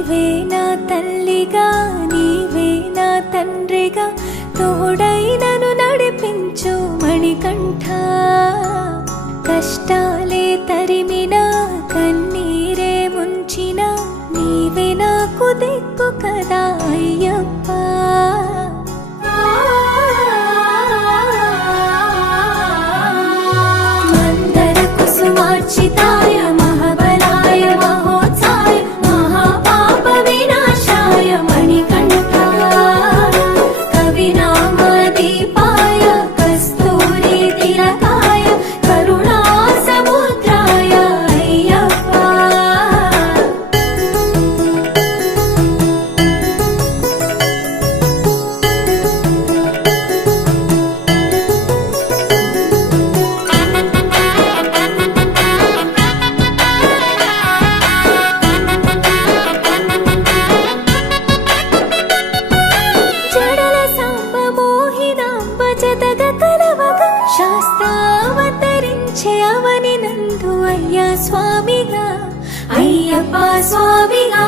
నీవే నా తల్లిగా నీవే నా తండ్రిగా తోడై నన్ను నడిపించు మణికంఠ. కష్టాలే తరిమినా కన్నీరే ముంచిన నీవే నాకు దిక్కు కదా అయ్యప్ప. మందర కుసుమార్చితాయ మహాబలాయ మహోత్సాయ మహాపాప వినాశాయ మణికంఠ. కవినామదీపాయ కస్తూరి తిలకాయ కరుణా సముద్రాయ అయ్యప్ప. జడల సాంబ మోహినాంబ జతగ కలవగ శాస్త్రావతరించే అవని నందు అయ్యా స్వామిగా అయ్యప్ప స్వామిగా.